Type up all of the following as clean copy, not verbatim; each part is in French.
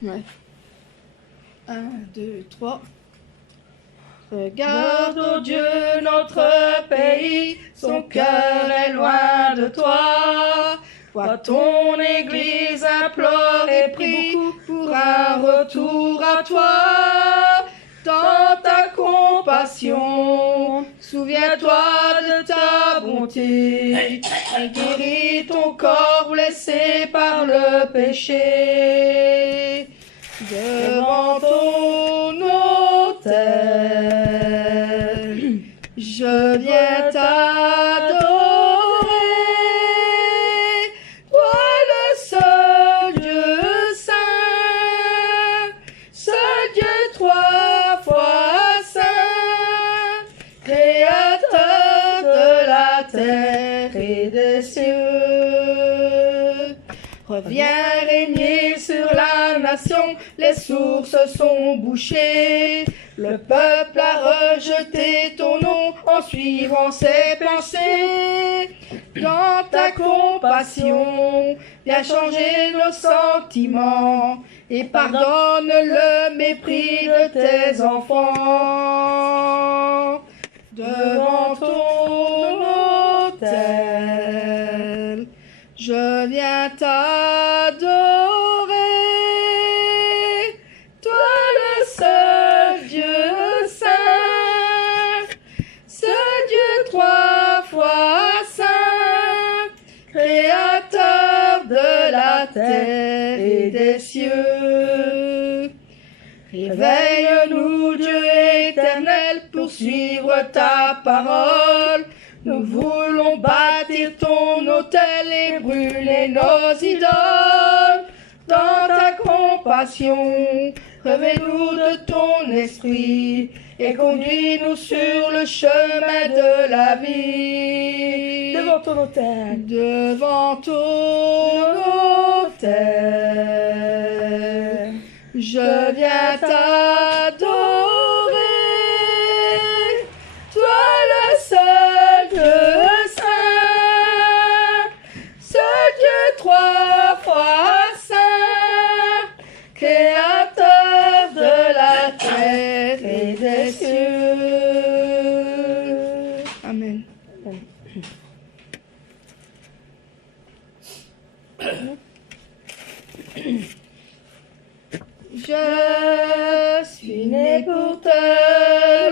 Ouais. 1, 2, 3. Regarde, ô Dieu, notre pays, son cœur est loin de toi. Vois ton Église implore et prie pour un retour à toi. Dans ta compassion, souviens-toi de ta bonté et guéris ton corps blessé par le péché. Devant ton autel, je viens t'adorer, toi le seul Dieu saint, seul Dieu trois fois saint, créateur de la terre et des cieux. Reviens régner sur la nation, les sources sont bouchées. Le peuple a rejeté ton nom en suivant ses pensées. Dans ta compassion, viens changer nos sentiments et pardonne le mépris de tes enfants. Devant ton autel, je viens t'adorer, toi le seul Dieu saint, ce Dieu trois fois saint, créateur de la terre et des cieux. Réveille-nous, Dieu éternel, pour suivre ta parole. Nous voulons bâtir ton autel et brûler nos idoles. Dans ta compassion, revêt-nous de ton esprit et conduis-nous sur le chemin de la vie. Devant ton autel. Devant ton autel, je viens t'adorer. Toi le seul Dieu saint, ce Dieu trois fois saint, créateur de la terre et des cieux. Amen. Je suis né pour te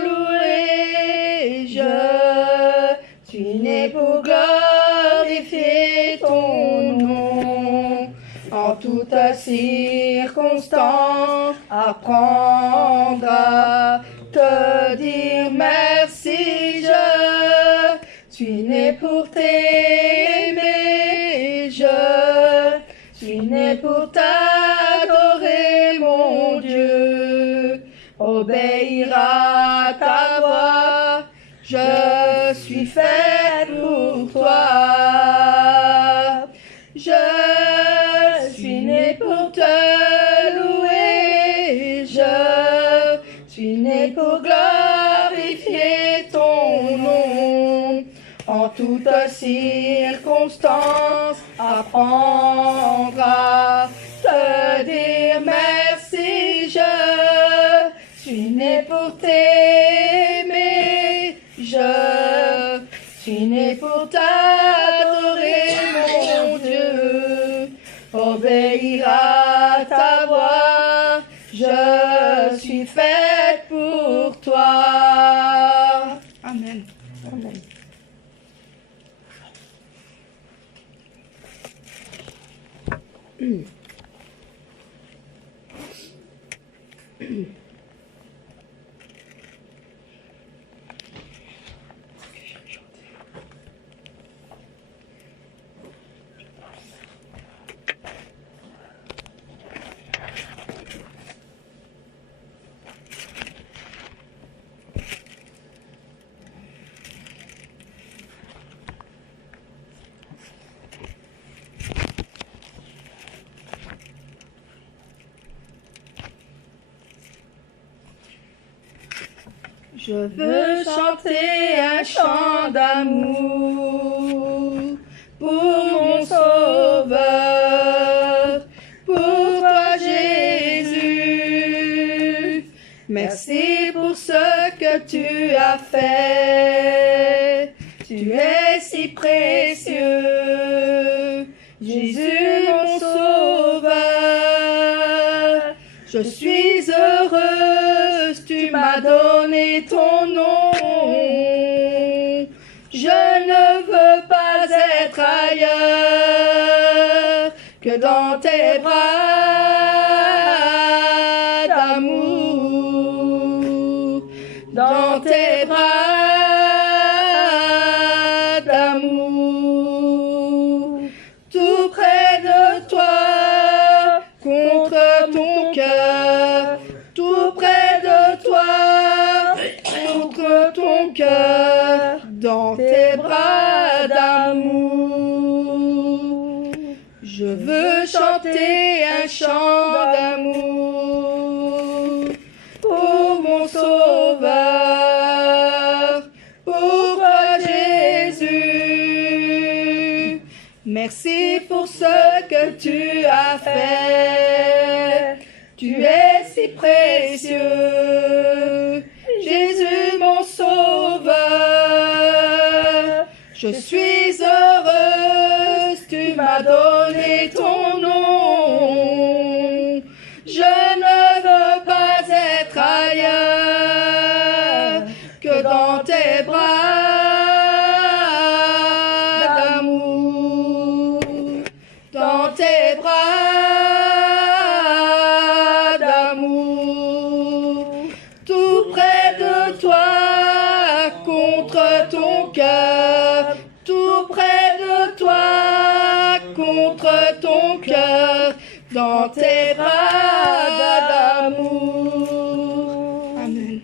louer, je suis né pour glorifier ton nom. En toute circonstance, apprendre à te dire merci. Je suis né pour t'aimer, je suis né pour t'adorer, mon Dieu, obéir à ta voix. Je suis fait pour toi. Je suis né pour te louer. Je suis né pour glorifier ton nom. En toute circonstance, apprendre à te dire merci. Je suis né pour t'aimer. Je suis né pour t'adorer, mon Dieu. Obéir à ta voix. Je suis faite pour toi. Amen. Amen. Je veux chanter un chant d'amour pour mon Sauveur, pour toi Jésus. Merci pour ce que tu as fait. Tu es si précieux, Jésus mon sauveur. Je suis heureuse, tu m'as donné ton nom. Je ne veux pas être ailleurs que dans tes bras d'amour, dans tes bras d'amour, tout près de toi, contre ton cœur, tout près de toi, contre ton cœur, dans tes bras d'amour. Je veux chanter un chant d'amour pour mon Sauveur, pour toi Jésus. Merci pour ce que tu as fait. Tu es si précieux, Jésus mon Sauveur. Je suis heureuse, tu m'as donné ton nom. Je ne veux pas être ailleurs que dans tes bras d'amour, dans tes bras d'amour, tout près de toi, contre ton cœur, tout près de toi, contre ton cœur, dans tes bras d'amour. Amen.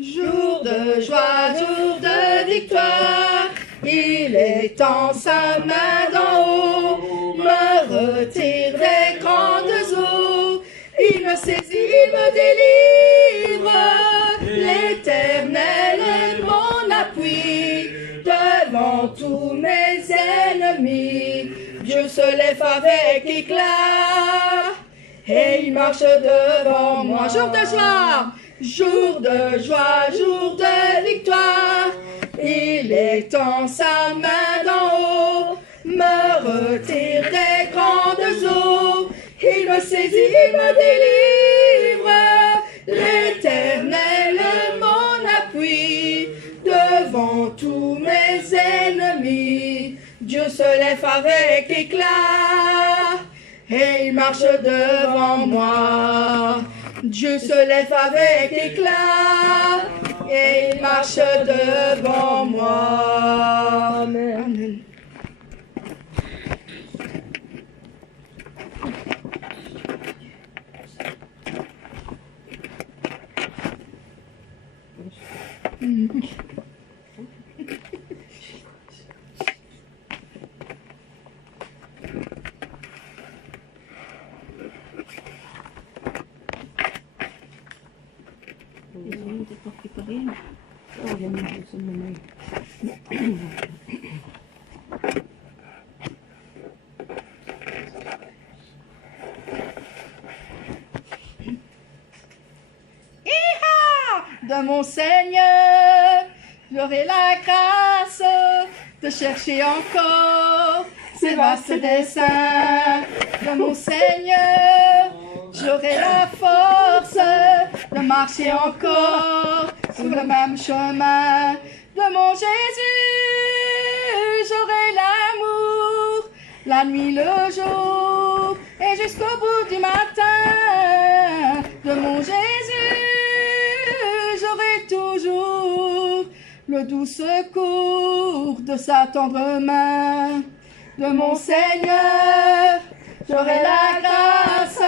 Jour de joie, jour de victoire, il étend sa main d'en haut, me retire des grandes eaux, il me saisit, il me délivre, l'Éternel est mon appui, devant tous mes ennemis, Dieu se lève avec éclat, et il marche devant moi. Jour de joie, jour de joie, jour de victoire, il étend sa main d'en haut, me retire des grandes eaux, il me saisit, il me délivre, l'Éternel est mon appui, devant tous mes ennemis, Dieu se lève avec éclat, et il marche devant moi. Dieu se lève avec éclat, et il marche devant moi. Amen. De mon Seigneur, j'aurai la grâce de chercher encore ses vastes desseins. De mon Seigneur, j'aurai la force de marcher encore sur le même chemin. De mon Jésus, j'aurai l'amour, la nuit, le jour, et jusqu'au bout du matin. De mon Jésus, j'aurai toujours le doux secours de sa tendre main. De mon Seigneur, j'aurai la grâce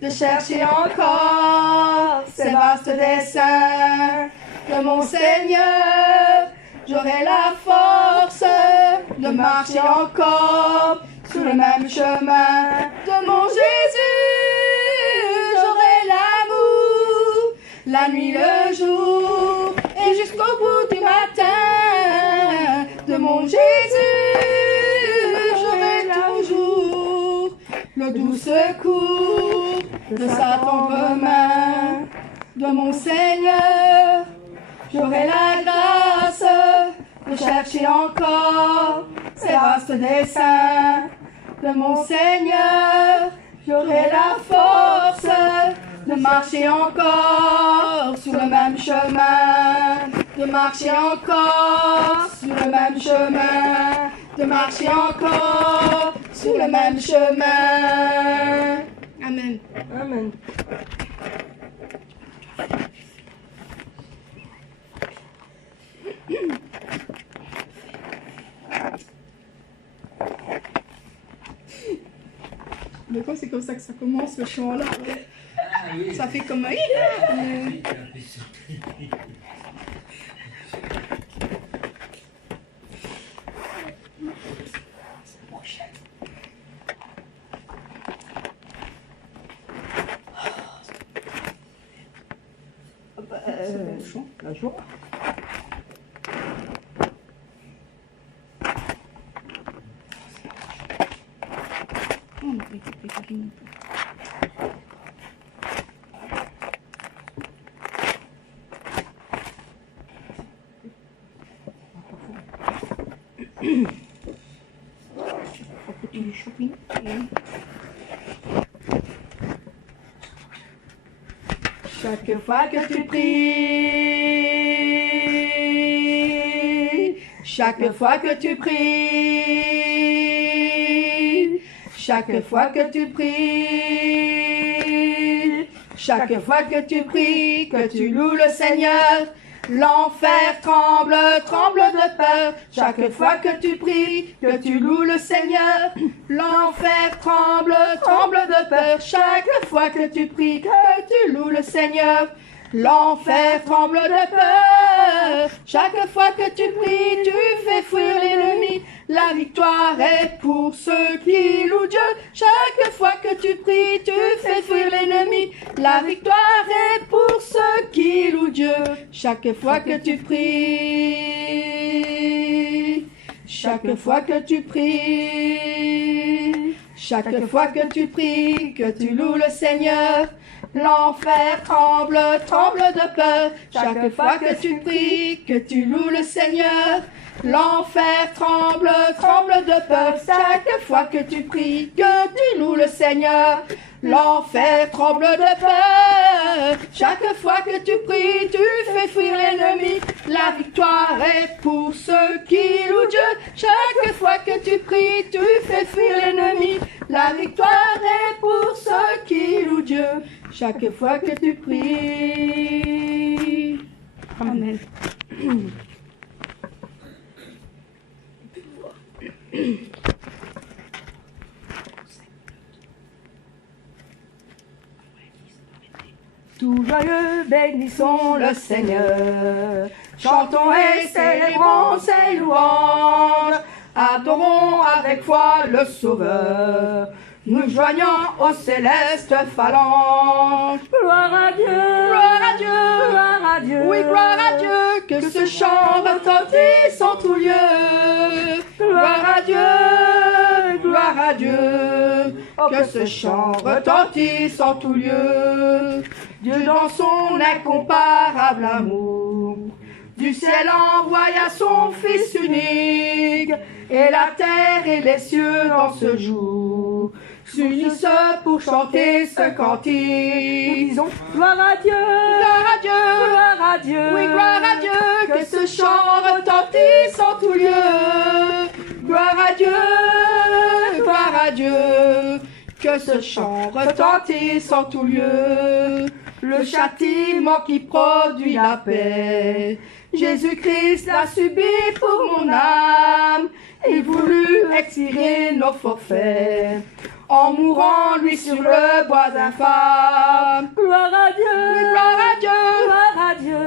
de chercher encore ces vastes desseins de mon Seigneur. J'aurai la force de marcher encore sur le même chemin de mon Jésus. J'aurai l'amour, la nuit, le jour, et jusqu'au bout du matin de mon Jésus. J'aurai toujours le doux secours de sa tendre main de mon Seigneur. J'aurai la grâce de chercher encore ces vastes desseins de mon Seigneur. J'aurai la force de marcher encore sur le même chemin, de marcher encore sur le même chemin, de marcher encore sur le même chemin. Amen. Amen. Des fois, c'est comme ça que ça commence, le chant-là. Ça fait comme... La joie. Chaque fois que tu pries, chaque fois que tu pries, chaque fois que tu pries, chaque fois que tu pries, que tu loues le Seigneur, l'enfer tremble, tremble de peur. Chaque fois que tu pries, que tu loues le Seigneur, l'enfer tremble, tremble de peur. Chaque fois que tu pries, que tu loues le Seigneur, l'enfer tremble de peur. Chaque fois que tu pries, tu fais fuir l'ennemi. La victoire est pour ceux qui louent Dieu. Chaque fois que tu pries, tu fais fuir l'ennemi. La victoire est pour ceux qui louent Dieu. Chaque fois que tu pries, chaque fois que tu pries, chaque fois que tu pries, que tu loues le Seigneur, l'enfer tremble, tremble de peur. Chaque fois que tu pries, que tu loues le Seigneur, l'enfer tremble, tremble de peur. Chaque fois que tu pries, que tu loues le Seigneur, l'enfer tremble de peur. Chaque fois que tu pries, tu fais fuir l'ennemi. La victoire est pour ceux qui louent Dieu. Chaque fois que tu pries, tu fais fuir l'ennemi. La victoire est pour ceux qui louent Dieu. Chaque fois que tu pries. Amen. Tout joyeux, bénissons Le Seigneur, chantons et célébrons ses louanges, adorons avec foi le Sauveur, nous joignons aux célestes phalanges. Gloire à Dieu, Gloire à Dieu, gloire à Dieu. oui, gloire à Dieu, que ce chant retentisse en tout lieu. Gloire à Dieu, gloire à Dieu, que ce chant retentisse en tout lieu. Dieu dans son incomparable amour, du ciel envoya son Fils unique, et la terre et les cieux dans ce jour s'unissent pour chanter ce cantique. Nous disons gloire à Dieu, Gloire à Dieu, gloire à Dieu. oui, gloire à Dieu, que ce chant retentisse en tout lieu. Gloire à Dieu, gloire à Dieu, que ce chant retentisse en tout lieu. Le châtiment qui produit la paix, Jésus-Christ l'a subi pour mon âme. Il voulut expier nos forfaits, en mourant lui sur le bois infâme. Gloire à Dieu, Oui, gloire à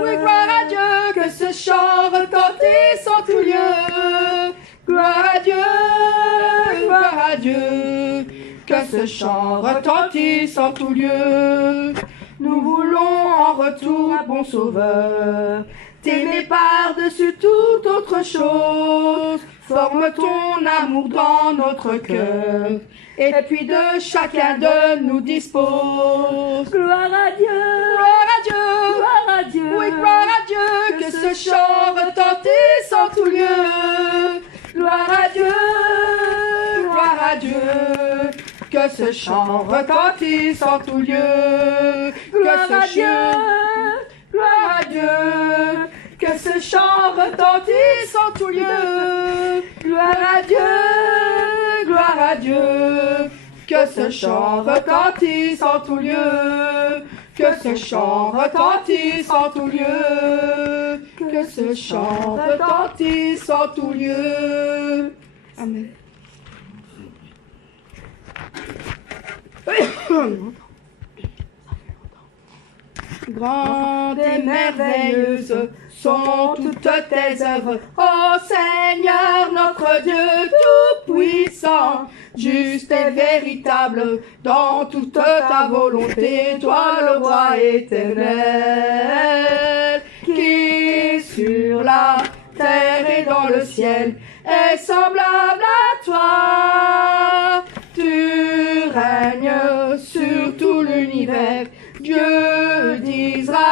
Oui, gloire à Dieu, que ce chant retentisse en tout lieu. Gloire à Dieu, gloire à Dieu, que ce chant retentisse en tout lieu. Nous voulons en retour, bon Sauveur, t'aimer par-dessus toute autre chose. Forme ton amour dans notre cœur, et puis de chacun de nous dispose. Gloire à Dieu, Gloire à Dieu, gloire à Dieu. oui, gloire à Dieu, que ce chant retentisse en tout lieu. Gloire à Dieu, gloire à Dieu, que ce chant retentisse en tout lieu. Gloire à Dieu, gloire à Dieu, que ce chant retentisse en tout lieu. Gloire à Dieu, gloire à Dieu, que ce chant retentisse en tout lieu. Que ce chant retentisse en tout lieu. Que ce chant retentisse en tout lieu. Amen. Grandes et merveilleuses sont toutes tes œuvres, ô Seigneur notre Dieu tout-puissant, juste et véritable dans toute ta volonté, toi le roi éternel, qui sur la terre et dans le ciel est semblable à toi. Tu règnes sur tout l'univers, Dieu d'Israël.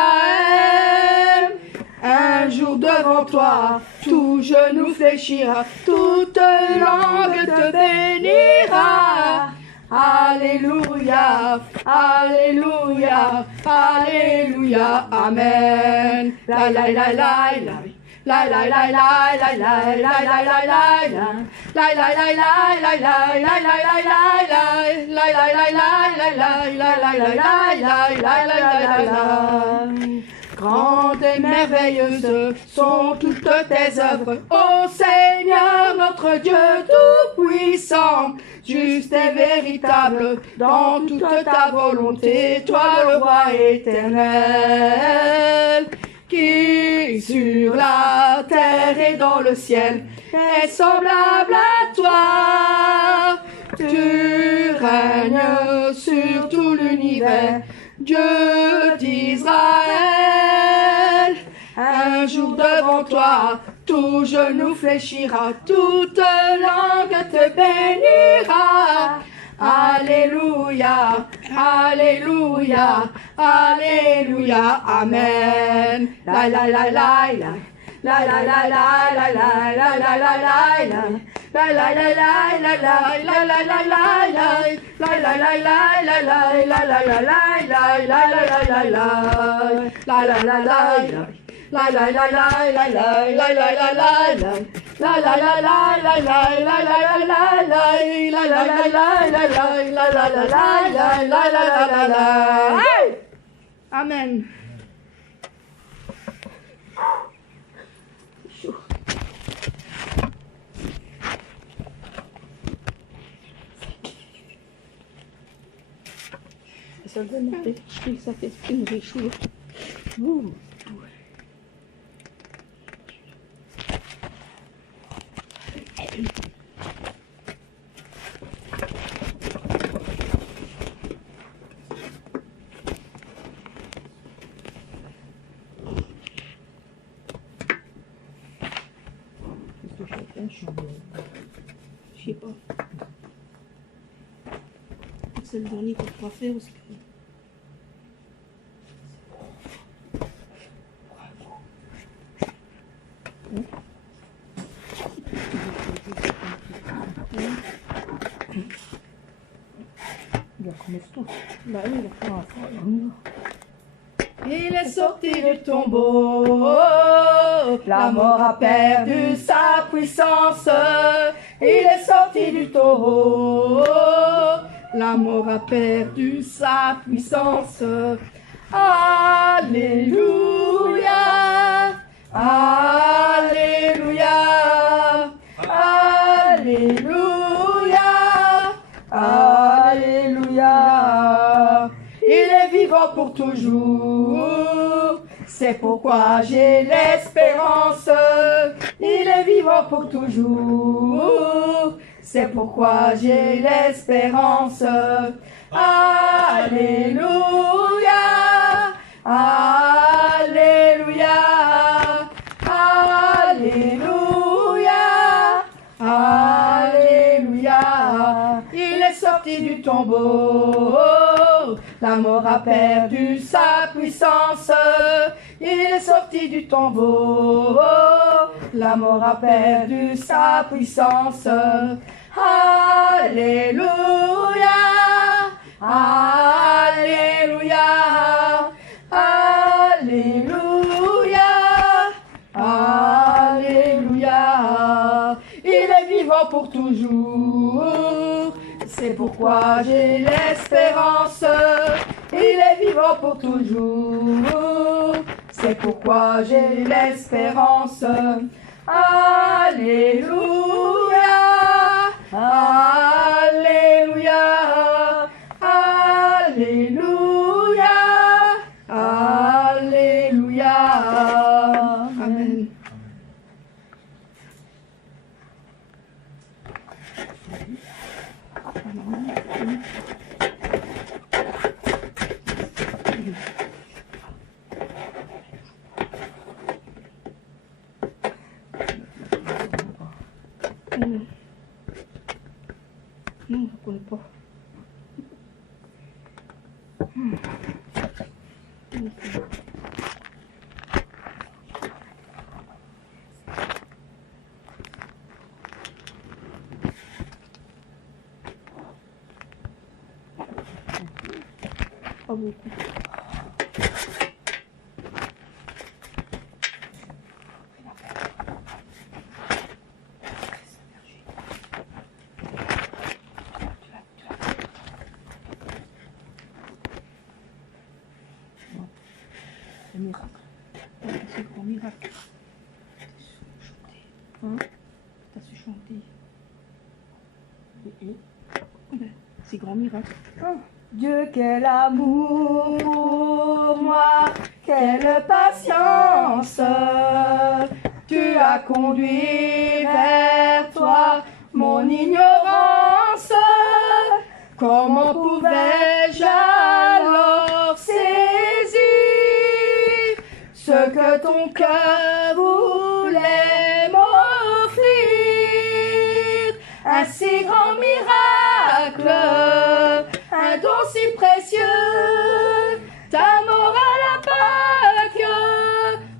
Un jour devant toi, tout genou fléchira, toute langue te bénira. Alléluia, Alléluia, Alléluia, Amen. La la la la la. La la la la la la la la la la la. La la la la la la la la la la la. La la la la la la la la la la la la. Grandes et merveilleuses sont toutes tes œuvres, ô Seigneur notre Dieu tout-puissant, juste et véritable dans toute ta volonté, toi le roi éternel, qui sur la terre et dans le ciel est semblable à toi. Tu règnes sur tout l'univers, Dieu d'Israël. Un jour devant toi, tout genou fléchira, toute langue te bénira. Alléluia, Alléluia, Alléluia, Amen. La la la la la. La la la la la la la la la la la. La la la la la la la la la la la. La la la la la la la la la la la la la la la. La la la la la. La la la la la la la la la la. La la la la la la la la la la. La la la la la la la la la la la. Amen. Ça donne un peu, ça fait une réchaud. Je sais pas. C'est le dernier qu'on pourra faire aussi. Il est sorti du tombeau, la mort a perdu sa puissance. Il est sorti du tombeau, la mort a perdu sa puissance. Alléluia, Alléluia, Alléluia, Alléluia. Il est vivant pour toujours, C'est pourquoi j'ai l'espérance, il est vivant pour toujours. C'est pourquoi j'ai l'espérance. Alléluia, Alléluia, Alléluia, Alléluia. Il est sorti du tombeau, la mort a perdu sa puissance. Il est sorti du tombeau, la mort a perdu sa puissance. Alléluia, Alléluia, Alléluia, Alléluia. Il est vivant pour toujours. C'est pourquoi j'ai l'espérance. Il est vivant pour toujours. C'est pourquoi j'ai l'espérance. Alléluia, Alléluia, Alléluia, Alléluia. Amen. Non, je ne connais pas. Pas beaucoup. Le miracle. C'est un grand miracle. Hein? T'as su chanter. C'est grand miracle. Oh. Dieu, quel amour pour moi, quelle patience. Tu as conduit vers toi mon ignorance. Comment pouvais-je alors saisir ce que ton cœur voulait m'offrir? Un si grand miracle, un don si précieux, ta mort à la Pâque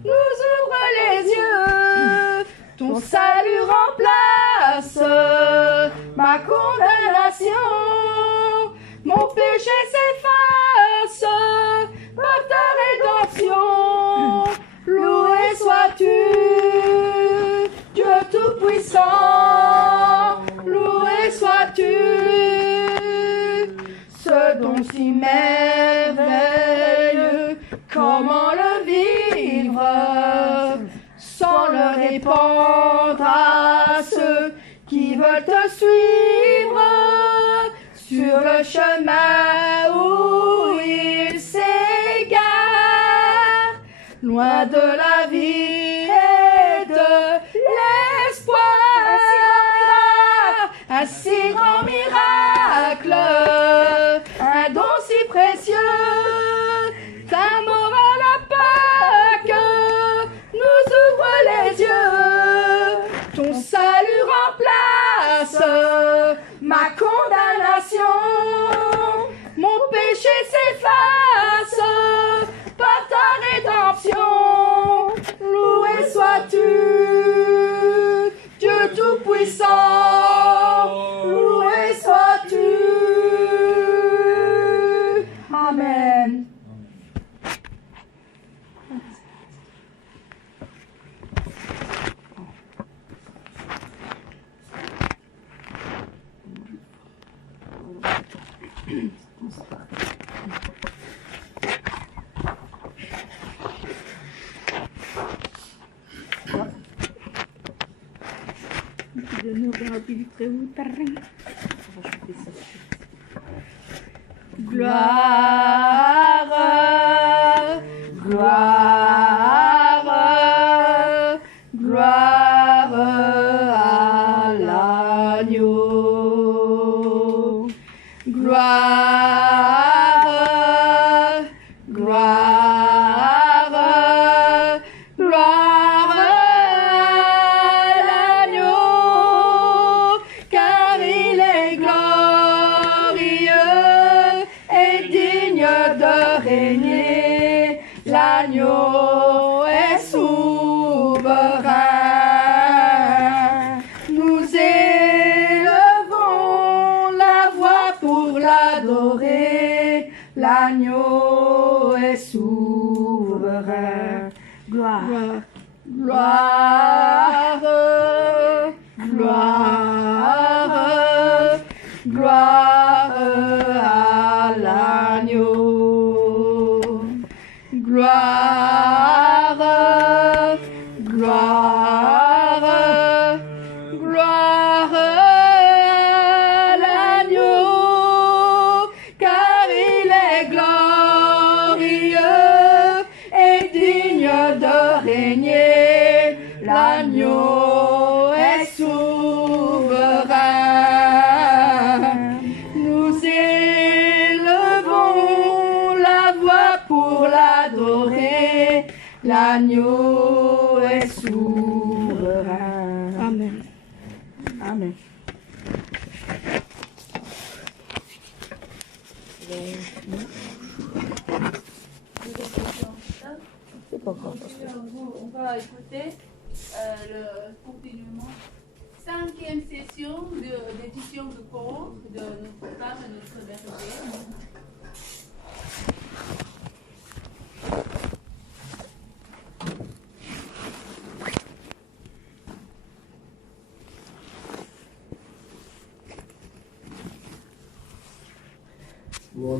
nous ouvre les yeux. Ton salut remplace ma condamnation, mon péché s'efface par ta rédemption. Loué sois-tu, Dieu Tout-Puissant, loué sois-tu. Ce don si merveilleux, comment le vivre sans le répandre à ceux qui veulent te suivre sur le chemin où ils s'égarent, loin de la vie et de l'espoir. Un si grand miracle, un don si précieux, ta mort à la Pâque nous ouvre les yeux. Ton salut remplace ma condamnation, mon péché s'efface par ta rédemption. Loué sois-tu, Dieu Tout-Puissant, loué sois-tu. Amen. Gloire, gloire. régner, l'agneau est souverain. Nous élevons la voix pour l'adorer, l'agneau est souverain. Gloire. Gloire, gloire, gloire à l'agneau. Gloire, gloire, gloire à l'agneau, car il est glorieux et digne de régner, l'agneau est souverain. Nous élevons la voix pour l'adorer, l'agneau est souverain. Amen. Amen. On va écouter le continuement. 5e session d'édition de cours de Notre-Dame et Notre Berger. Well,